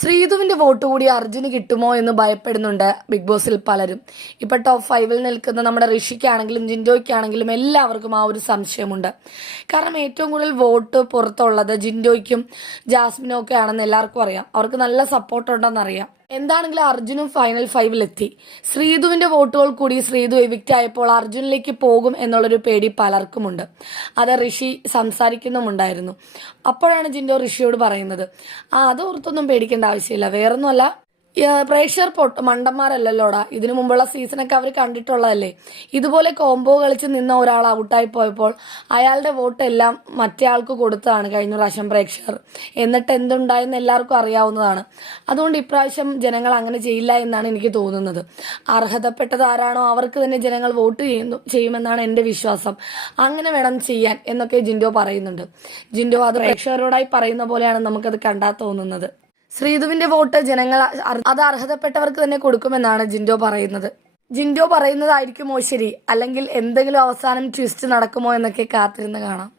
ശ്രീധുവിന്റെ vote കൂടി അർജുന് കിട്ടുമോ എന്ന് ഭയപ്പെടുന്നുണ്ട് ബിഗ് ബോസിൽ പലരും. ഇപ്പൊ ടോപ്പ് 5-ൽ നിൽക്കുന്ന നമ്മുടെ ഋഷിക്കാണെങ്കിലും ജിൻഡോയ്ക്കാണെങ്കിലും എല്ലാവർക്കും ആ ഒരു സംശയമുണ്ട്. കാരണം ഏറ്റവും കൂടുതൽ വോട്ട് പുറത്തുള്ളത് ജിൻഡോയ്ക്കും ജാസ്മിനും ഒക്കെ ആണെന്ന് എല്ലാവർക്കും അറിയാം. അവർക്ക് നല്ല സപ്പോർട്ട് ഉണ്ടെന്നറിയാം. എന്താണെങ്കിലും അർജുനും ഫൈനൽ 5-ലെത്തി. ശ്രീധുവിന്റെ വോട്ടുകൾ കൂടി ശ്രീധു എവിക്റ്റ് ആയപ്പോൾ അർജുനിലേക്ക് പോകും എന്നുള്ളൊരു പേടി പലർക്കുമുണ്ട്. അത് ഋഷി സംസാരിക്കുന്നുമുണ്ടായിരുന്നു. അപ്പോഴാണ് ജിൻഡോ ഋഷിയോട് പറയുന്നത്, അത് ഓർത്തൊന്നും പേടിക്കേണ്ട ആവശ്യമില്ല, വേറൊന്നുമല്ല, പ്രേക്ഷകർ മണ്ടന്മാരല്ലല്ലോടാ, ഇതിനു മുമ്പുള്ള സീസണൊക്കെ അവർ കണ്ടിട്ടുള്ളതല്ലേ. ഇതുപോലെ കോംബോ കളിച്ച് നിന്ന ഒരാൾ ഔട്ടായി പോയപ്പോൾ അയാളുടെ വോട്ട് എല്ലാം മറ്റേ ആൾക്ക് കൊടുത്തതാണ് കഴിഞ്ഞ പ്രാവശ്യം പ്രേക്ഷകർ. എന്നിട്ട് എന്തുണ്ടായെന്ന് എല്ലാവർക്കും അറിയാവുന്നതാണ്. അതുകൊണ്ട് ഇപ്രാവശ്യം ജനങ്ങൾ അങ്ങനെ ചെയ്യില്ല എന്നാണ് എനിക്ക് തോന്നുന്നത്. അർഹതപ്പെട്ടത് ആരാണോ അവർക്ക് തന്നെ ജനങ്ങൾ വോട്ട് ചെയ്യുമെന്നാണ് എൻ്റെ വിശ്വാസം. അങ്ങനെ വേണം ചെയ്യാൻ എന്നൊക്കെ ജിൻഡോ പറയുന്നുണ്ട്. ജിൻഡോ അത് പ്രേക്ഷകരോടായി പറയുന്ന പോലെയാണ് നമുക്കത് കണ്ടാൽ തോന്നുന്നത്. ശ്രീധുവിന്റെ വോട്ട് ജനങ്ങൾ അത് അർഹതപ്പെട്ടവർക്ക് തന്നെ കൊടുക്കുമെന്നാണ് ജിൻഡോ പറയുന്നത്. ജിൻഡോ പറയുന്നതായിരിക്കുമോ ശരി, അല്ലെങ്കിൽ എന്തെങ്കിലും അവസാനം ട്വിസ്റ്റ് നടക്കുമോ എന്നൊക്കെ കാത്തിരുന്ന് കാണാം.